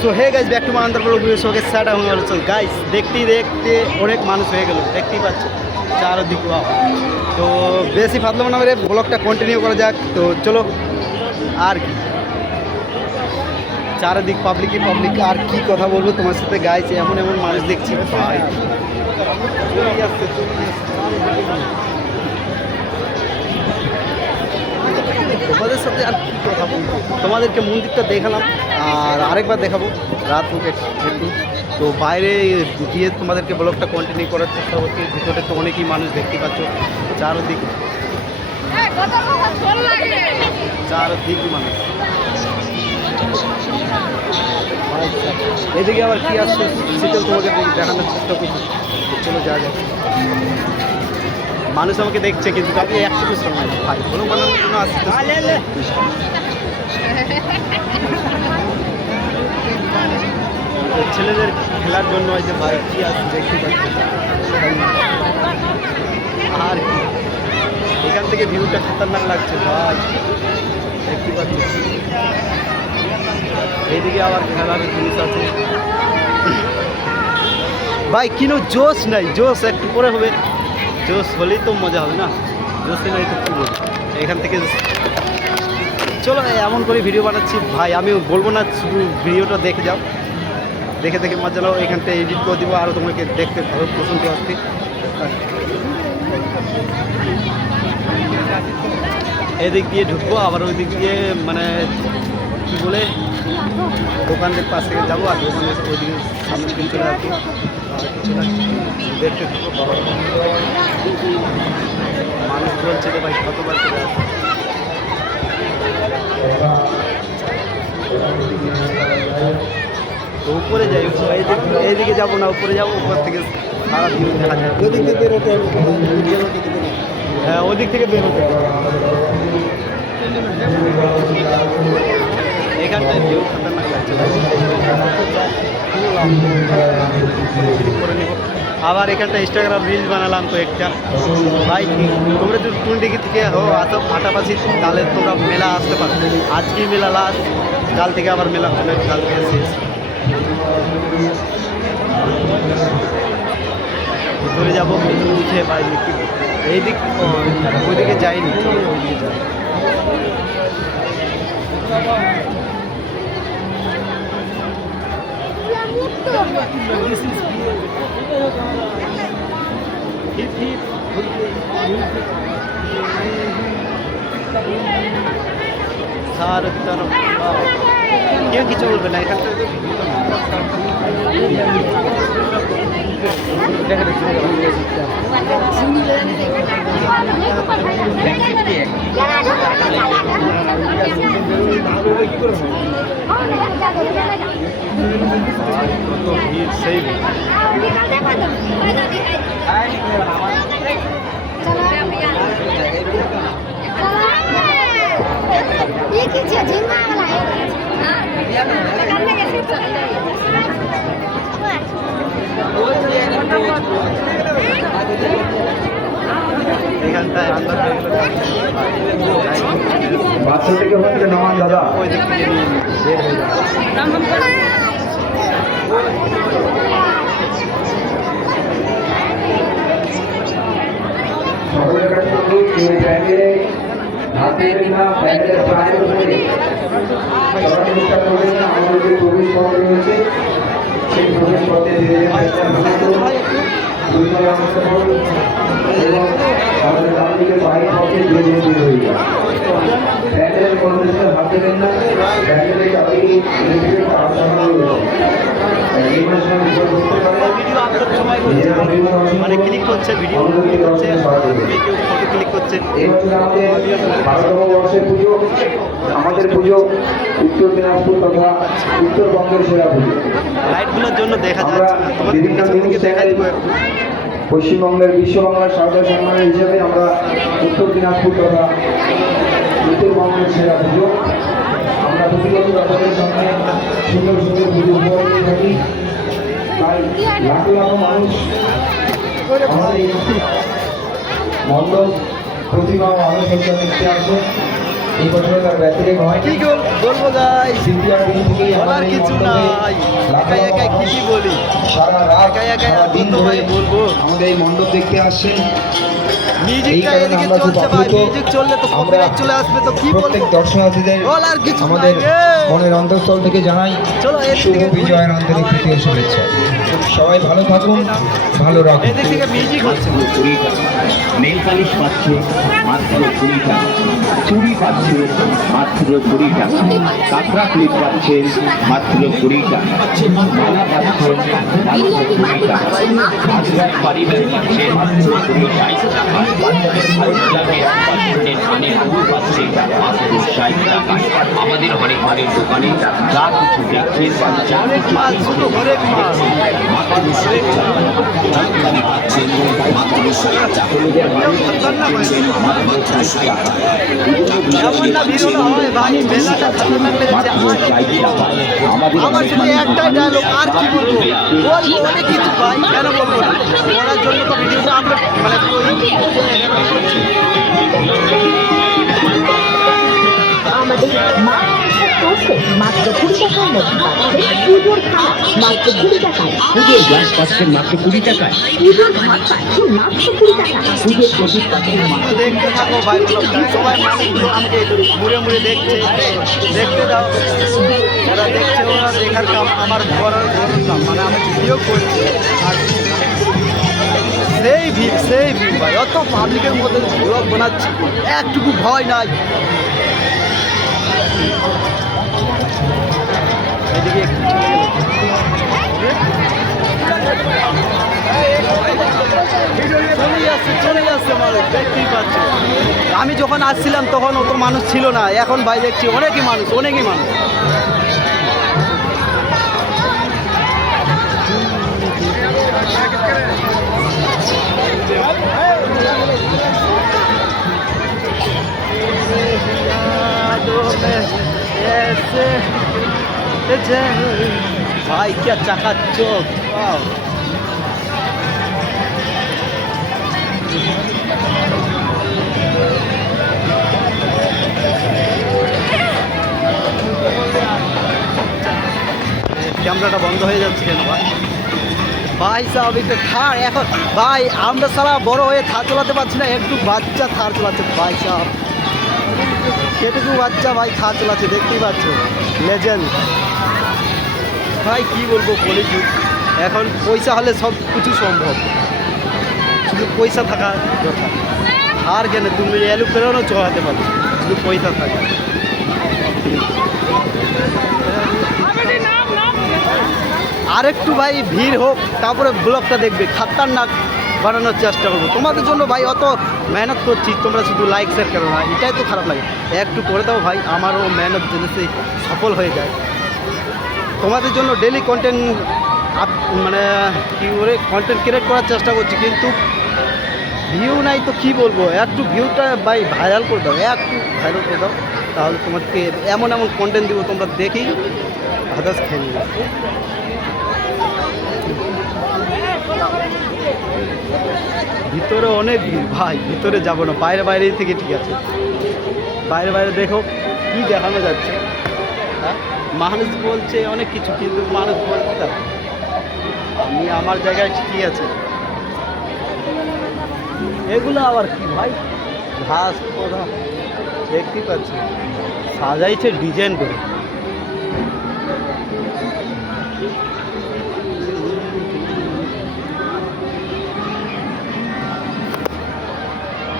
So hey guys back to my another blog video শোকে start হয়ে গেল। Guys দেখতে দেখতে অনেক মানুষ হয়ে গেল, দেখতেই পাচ্ছ চারদিক। তো বেশি ফাতলাম না মেরে ব্লগটা কন্টিনিউ করা যাক। তো চলো, আর কি চারদিক পাবলিকই পাবলিক, আর কি কথা বলবো তোমার সাথে গাইজ। এমন এমন মানুষ দেখছি ভাই, তোমাদের সাথে আর কি কথা বলবো। তোমাদেরকে মন্দিরটা দেখালাম, আর আরেকবার দেখাবো রাত হোক একটু। তো বাইরে গিয়ে তোমাদেরকে ব্লগটা কন্টিনিউ করার চেষ্টা করছি। ভিতরে তো অনেকই মানুষ দেখতে পাচ্ছ, চারদিক মানুষ। এদিকে আবার কি আসছে সেটাও তোমাকে দেখানোর চেষ্টা করছি। চলো যা যাক। মানুষ আমাকে দেখছে কিন্তু আমি একটু সময় ভাই কোনো মানুষের জন্য আসছে। ছেলেদের খেলার জন্য হয়েছে ভাই, কি আসছে দেখতে পাচ্ছি। আর এখান থেকে ভিউটা খতরনাক লাগছে ভাই, দেখতে পাচ্ছি। এইদিকে আবার খেলার জিনিস আছে ভাই, কিন্তু জোশ নাই। জোশ একটু পরে হবে, জোশ হলেই তো মজা হবে না। জোশই নাই তো কী বলবো। এখান থেকে চলো এমন করে ভিডিও বানাচ্ছি ভাই, আমি বলবো না, শুধু ভিডিওটা দেখে যাও, দেখে দেখে মজা নাও। এখানটা এডিট করে দিব, আরও তোমাকে দেখতে ভালো পছন্দ আসছে। এদিক দিয়ে ঢুকবো, আবার ওই দিক দিয়ে মানে কী বলে দোকানের পাশ থেকে যাবো, আর দোকানের ওইদিকে সামনে দিকে চলে আসবো। দেখতে মানুষ বলছে যে ভাই কতবার চলে আসবো। তো উপরে যাই, এইদিকে যাবো না, উপরে যাবো। উপর থেকে সারা দিন দেখা যায়। ওদিক থেকে বেরোতে হবে, হ্যাঁ ওদিক থেকে বেরোতে হবে। এখানটায় ভিউ খতরনাক লাগছে করে নেব। আবার এখানটা ইনস্টাগ্রাম রিলস বানালাম তো একটা ভাই। তোমরা যদি টুনডিগি থেকে আসো আটাপাশি, তাহলে তোমরা মেলা আসতে পারো। আজকেই মেলা লাস্ট, কাল থেকে আবার মেলা হবে, কাল থেকে শেষ। ভিতরে যাবো, উঠে বাইরে এই দিক ওইদিকে যাইনি, ওইদিকে যাই। কেউ কিছু বলবে না এখানটা। সেই এখানটায় বাচ্চা থেকে হচ্ছে নামান দাদা ওই দিক থেকে নিয়ে বের হয়ে যাবে। সকলের কাছে অনুরোধ, কেউ ব্যাগে হাত দেবেন না, ব্যাগের প্রায় উপরে সহযোগিতা করবেন না। আমাদের যে প্রবেশ পথ রয়েছে সেই প্রবেশ পথে এবং আমাদের ডান দিকে বাইক পথে ধীরে ধীরে বের হয়ে যায়। ব্যাগের মধ্যে হাত দেবেন না, ব্যাগের চাবি মানে ক্লিক করছে, ভিডিও করছে, কেউ ফটো ক্লিক করছে। ভারতবর্ষের পুজো, আমাদের পুজো উত্তর দিনাজপুর তথা উত্তরবঙ্গের সেরা পুজো। লাইটগুলোর জন্য দেখা যাচ্ছে না, তোমাদেরকে দেখা দিব। পশ্চিমবঙ্গের বিশ্ববাংলার সারদা সম্মানের হিসেবে আমরা উত্তর দিনাজপুর তথা উত্তরবঙ্গের সেরা পুজো। আমরা প্রতিবছর আপনাদের সঙ্গে সুন্দর সুন্দর পুজো উপহার দিয়ে থাকি। তাই লাখো লাখো মানুষ আমাদের এই মণ্ডপ প্রতিমা ও আলোচনা দেখতে আসে। এই বছর তার ব্যতিরেক হয় কি বলবো গাই, তৃতীয়ার দিন থেকেই বলার আমাদের এই কিছু মণ্ডপে নাই, লাখ একাই লাখ একাই মানুষ কি বলি, সারা রাত একাই একাই সারা দিন কত ধরে ভাই বলবো। আমাদের এই মণ্ডপ দেখতে আসছেন। মিউজিকটা কারণে এদিকে আমরা খুব চলছে ভাই, আপ্লুত। মিউজিক চললে তো আমরা কপিরাইট চলে আসবে, তো কি প্রত্যেক বলবো, দর্শনার্থীদের বলার কিছু আমাদের নাই রে। মনের অন্তঃস্থল থেকে জানাই চলো শুভ এদিকে বিজয়ের আন্তরিক তৃতীয় শুভেচ্ছা। সবাই ভালো থাকুন, ভালো রাখুন। এদিক থেকে মিউজিক হচ্ছে। 20 টাকা, নেল পালিশ পাচ্ছে মাত্র 20 টাকা, চুড়ি পাচ্ছে মাত্র 20 টাকা, কাঁকড়া ক্লিপ পাচ্ছেন মাত্র 20 টাকা, মালা পাচ্ছেন মাত্র 20 টাকা, হাজরাত বাড়ি ব্যাগ পাচ্ছে মাত্র 20 টাকা, বাচ্চাদের ভালো লাগে পাচ্ছেন কানের ফুল পাচ্ছে মাত্র 60 টাকা। আমাদের হরেক মালের দোকানে যা কিছু দেখছেন যা অনেক কিছু মাল, ছোট হরেক মাল। মাত্র 60 টাকা, দামি পাচ্ছেন মাত্র 60 টাকা, নিজের বাড়ি পাচ্ছেন মাত্র 60 টাকা, এমন না ভিড় হলে হয় ভাই, মেলাটা ভালো লাগলে মাত্র 60 টাকা। আমার শুধু একটাই ডায়লগ, আর কি বলবো, বলবো অনেক কিছু ভাই, কেন বলবো না, বলার জন্য তো ভিডিওটা আমরা মানে আমাদের মা চলছে মাত্র 20 টাকার মধ্যে পাচ্ছে পুজোর খাওয়া মাত্র 20 টাকায়, পুজোর গ্যাস পাচ্ছেন মাত্র 20 টাকায়, পুজোর ভাত পাচ্ছে মাত্র 20 টাকা, পুজোর প্রদীপ পাচ্ছেন মাত্র দেখতে থাকো ভাই, ব্লগটা সবাই মানুষগুলো আমাকে ঘুরে ঘুরে দেখছে, দেখতে দাও, যারা দেখছে ওরা দেখার কাম, আমার করার কাম, মানে আমি ভিডিও করছি আর সেই ভিড় ভাই, অত পাবলিকের মধ্যে ব্লগ বানাচ্ছি, একটুকু ভয় নাই। এদিকে একটু চলে যাচ্ছে মানুষ, দেখতেই পাচ্ছি। আমি যখন আসছিলাম তখন অত মানুষ ছিল না, এখন ভাই দেখছি অনেকই মানুষ। भाई क्या चकाचौक, वाह। ক্যামেরাটা বন্ধ হয়ে যাচ্ছে কেন ভাই? ভাই সাহেব একটু থার এখন ভাই, আমরা সারা বড় হয়ে থার চালাতে পারছি না, একটু বাচ্চা থার চালাচ্ছে ভাই সাহেব, সেটুকু বাচ্চা ভাই থার চালাচ্ছে, দেখতেই পাচ্ছ, লেজেন্ড ভাই। কি বলবো, কলিযুগ, এখন পয়সা হলে সব কিছু সম্ভব, শুধু পয়সা থাকা দরকার। আর কেন তুমি এরোপ্লেনও চড়াতে পারো, শুধু পয়সা থাকে। আর একটু ভাই ভিড় হোক, তারপরে ব্লগটা দেখবে, খাতারনাক বানানোর চেষ্টা করবো তোমাদের জন্য ভাই। অত মেহনত করছি, তোমরা শুধু লাইক শেয়ার করো না, এটাই তো খারাপ লাগে। একটু করে দাও ভাই, আমারও মেহনত জিনিসে সফল হয়ে যায়। তোমাদের জন্য ডেলি কন্টেন্ট মানে কী করে কন্টেন্ট ক্রিয়েট করার চেষ্টা করছি, কিন্তু ভিউ নাই তো কি বলবো। একটু ভিউটা ভাই ভাইরাল করে দাও, একটু ভাইরাল করে দাও, তাহলে তোমাকে এমন কন্টেন্ট দিব তোমরা দেখি আদার্স খেয়ে নিবে। ভিতরে অনেক ভিড় ভাই, ভিতরে যাবো না, বাইরে থেকে ঠিক আছে। বাইরে দেখো কি দেখানো যাচ্ছে, হ্যাঁ মানুষ বলছে অনেক কিছু, কিন্তু মানুষ বলছে না, আমি আমার জায়গায় ঠিকই আছে। এগুলো আবার কি ভাই, ঘাস পৌধা দেখতেই পাচ্ছি, সাজাইছে ডিজাইন করে।